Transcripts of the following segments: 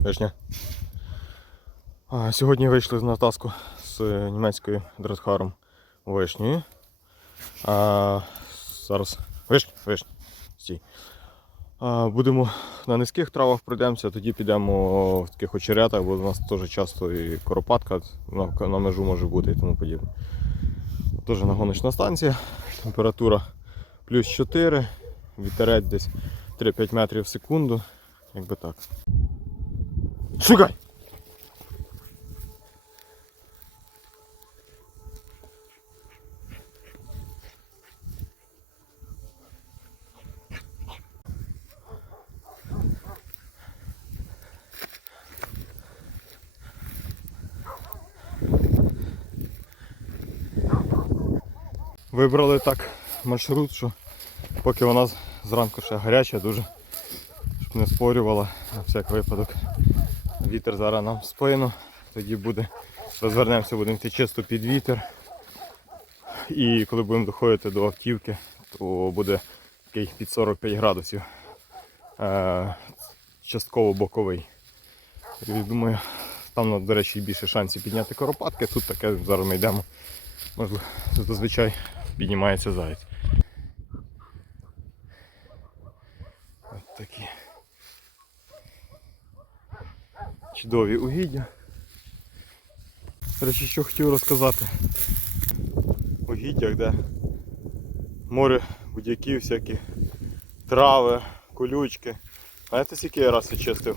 Вишня. Сьогодні вийшли на таску з німецькою дредхаром вишнею. А, зараз. Вишня, вишня. Стій. А, будемо на низьких травах пройдемося, тоді підемо в таких очеретах, бо у нас теж часто і коропатка на, на межу може бути і тому подібне. Теж нагоночна станція, температура плюс 4, вітерець десь 3-5 метрів в секунду. Якби так. Шукай! Вибрали так маршрут, що поки вона зранку ще гаряча, дуже, щоб не спорювала на всяк випадок. Вітер зараз нам в спину, тоді буде, розвернемося, будемо йти чисто під вітер. І коли будемо доходити до автівки, то буде такий під 45 градусів. Е, частково боковий. І думаю, там, до речі, більше шансів підняти коропатки. Тут таке зараз ми йдемо. Можливо, зазвичай піднімається заяць. От такі. Чудові угіддя. Речі, що хотів розказати. Угіддях, де море будь-які всякі трави, колючки. Знаєте, скільки я раз відчистив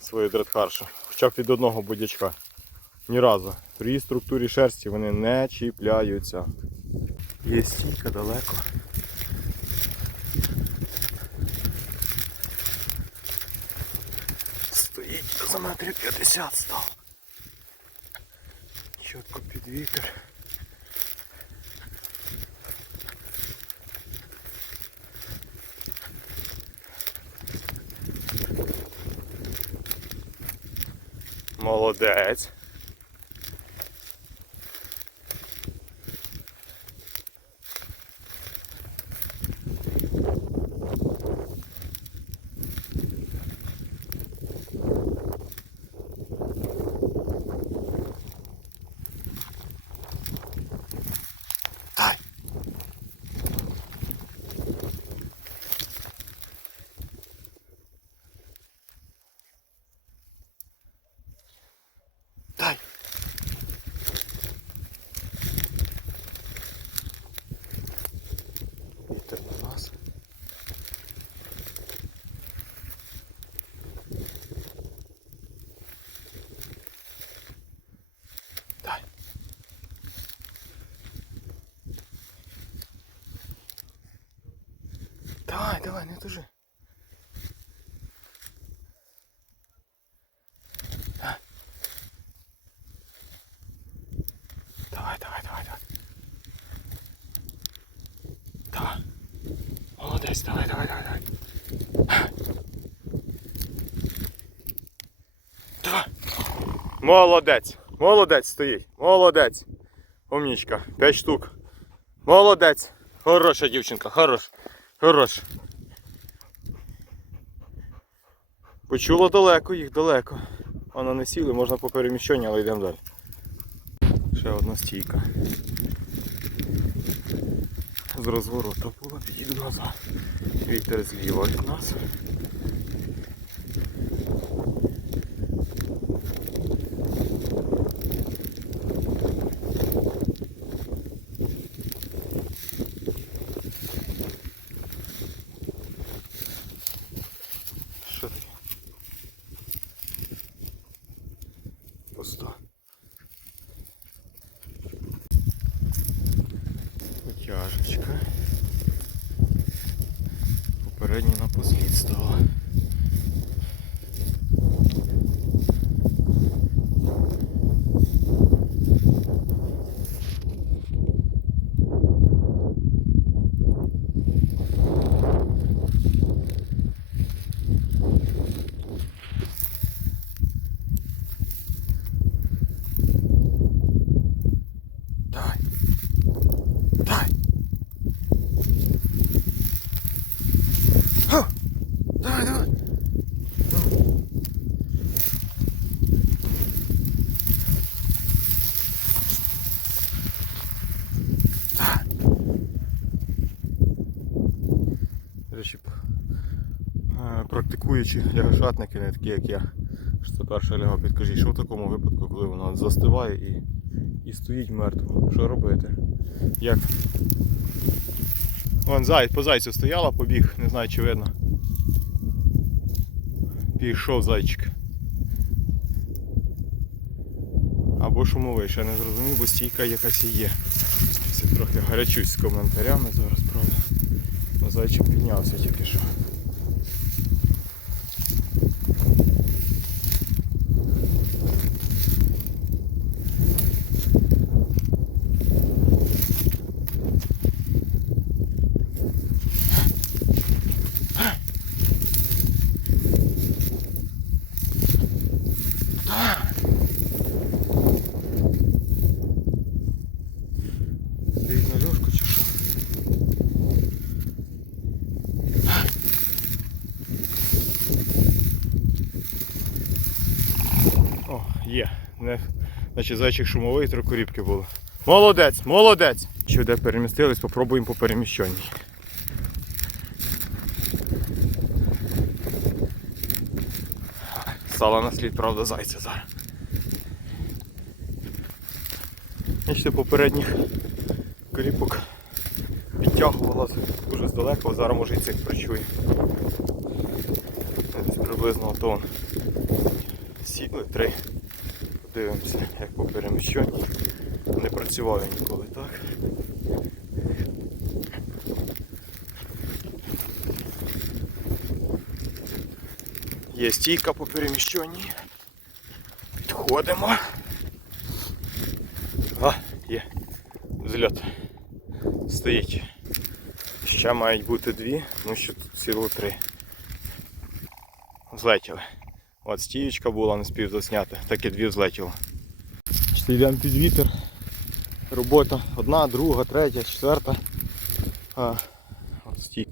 свою дредхаршу? Хоча б від одного будячка. Ні разу. При структурі шерсті вони не чіпляються. Є стійка далеко. Стоїть за метрів 50 став. Чітко під вітер. Молодець. Давай, давай, не тужи. Давай. Давай, давай, давай, давай. Давай. Молодець, давай, давай, давай, давай. Давай. Молодець. Молодець стоїть. Молодець. Умнічка. П'ять штук. Молодець. Хороша дівчинка, хорош. Хорош. Почуло далеко, їх далеко. Вона не сіли, можна по переміщенню, але йдемо далі. Ще одна стійка. З розвороту була, підійду назад. Вітер зліва від нас. Пусто. Утяжечка. Попередньо на послід стала. Зимуючі лягошатники, не такі як я. Це перша ляга, підкажіть, що в такому випадку, коли вона застиває і, і стоїть мертво. Що робити? Як? Вон зай, по зайцю стояла, побіг, не знаю чи видно. Пішов зайчик. Або шумовий, ще не зрозумів, бо стійка якась і є. Трохи гарячусь з коментарями зараз, правда. Ну, Зайчик піднявся тільки що. Стоїть на льошку чи що? О, є. Не, значить зайчик шумовий, три корібки було. Молодець, молодець! Чи де перемістились, попробуємо по переміщенні. Стала на слід, правда, зайця зараз. Бачите, попередніх коріпок підтягувалася дуже здалека, зараз може і цих прочує. Десь приблизно тон. Сіли три. Подивимося, як по переміщенні. Не працював я ніколи, так? Є стійка по переміщенні. Підходимо. А, є. Взльот. Стоїть. Ще мають бути дві, ну що тут ціло три. Злетіли. От стіючка була, не спів засняти, так і дві взлетіло. Йдемо під вітер. Робота одна, друга, третя, четверта. А, от стій.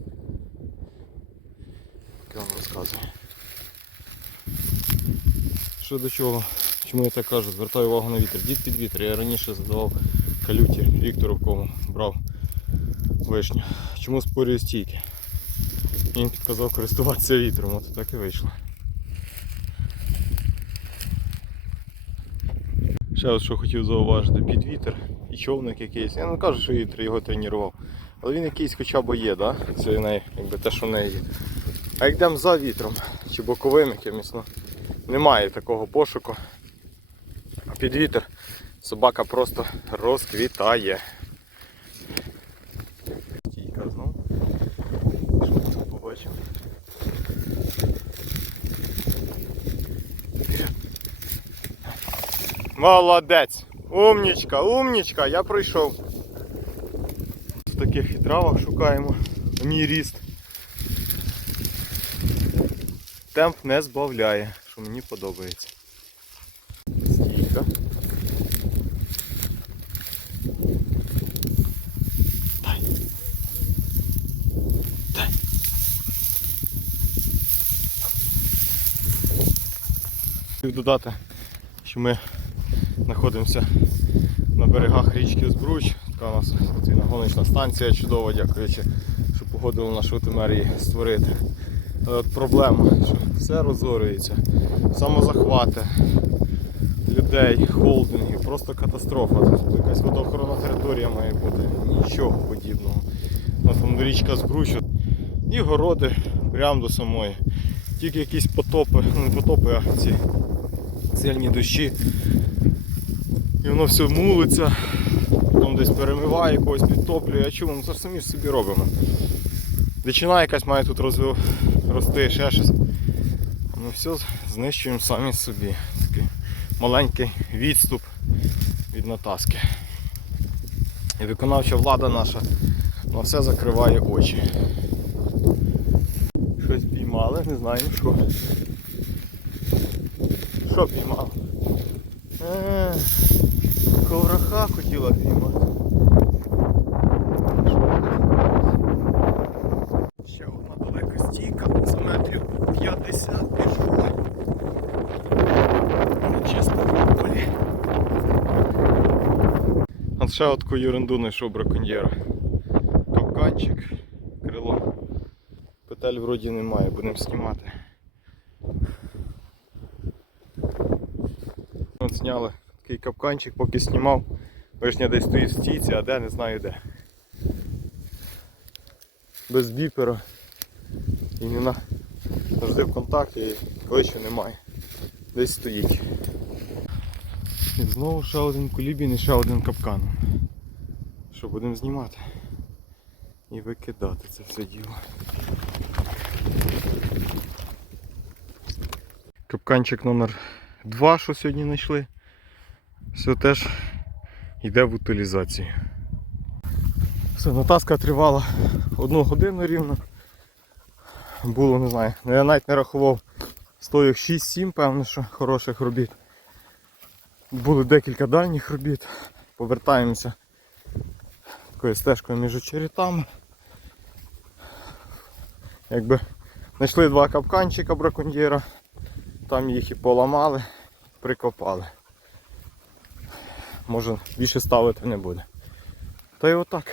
Я вам розказую. Що до чого? Чому я так кажу? Звертаю увагу на вітер. Дід під вітер. Я раніше задавав калюті Віктору, в кому брав вишню. Чому спорюю стійки? Він підказав користуватися вітром, от так і вийшло. Ще от що хотів зауважити, під вітер і човник якийсь. Я не кажу, що вітер його тренував. Але він якийсь хоча б є, да? це якби те, що в неї є. А як йдемо за вітром чи боковим якимось, ну, немає такого пошуку. А під вітер собака просто розквітає. Стійка знов. Що ми тут побачимо? Молодець! Умнічка, умнічка, я пройшов. В таких травах шукаємо. Мій ріст. Темп не збавляє, що мені подобається. Стійка. Додати, що ми знаходимося на берегах річки Збруч. Така у нас гоночна станція чудова, дякуючи, що погодили нашу Утимерії створити. Але от проблема, що все розорюється, самозахвати людей, холдингів, просто катастрофа. Тут якась водоохоронна територія має бути, нічого подібного. У нас там річка Збруч і городи прямо до самої. Тільки якісь потопи, ну не потопи, а ці сильні дощі. І воно все мулиться, потім десь перемиває, когось підтоплює. А чому? Ну це ж самі ж собі робимо. Дичина якась має тут розвив, рости, ще щось. Ми все знищуємо самі собі. Такий маленький відступ від натаски. І виконавча влада наша на все закриває очі. Щось піймали, не знаю що. Що піймали? Ковраха хотіла. Що? Ще одна далека стійка, з метрів 50 пішла. Полі. От ще от таку ерунду знайшов браконьєра. Капканчик, крило. Петель вроді немає, будемо знімати. От зняли такий капканчик, поки знімав. Вишня десь стоїть в стійці, а де не знаю де. Без біпера. І на... завжди в контакті і кличу немає. Десь стоїть. І знову ще один кулібін і ще один капкан. Що будемо знімати? І викидати це все діло. Капканчик номер 2, що сьогодні знайшли. Все теж йде в утилізацію. Все, натаска тривала одну годину рівно. Було, не знаю, ну, я навіть не рахував стоїх 6-7, певно, що хороших робіт. Було декілька дальніх робіт. Повертаємося такою стежкою між черетами. Якби знайшли два капканчика браконьєра, там їх і поламали, прикопали. Може більше ставити не буде. Та й отак.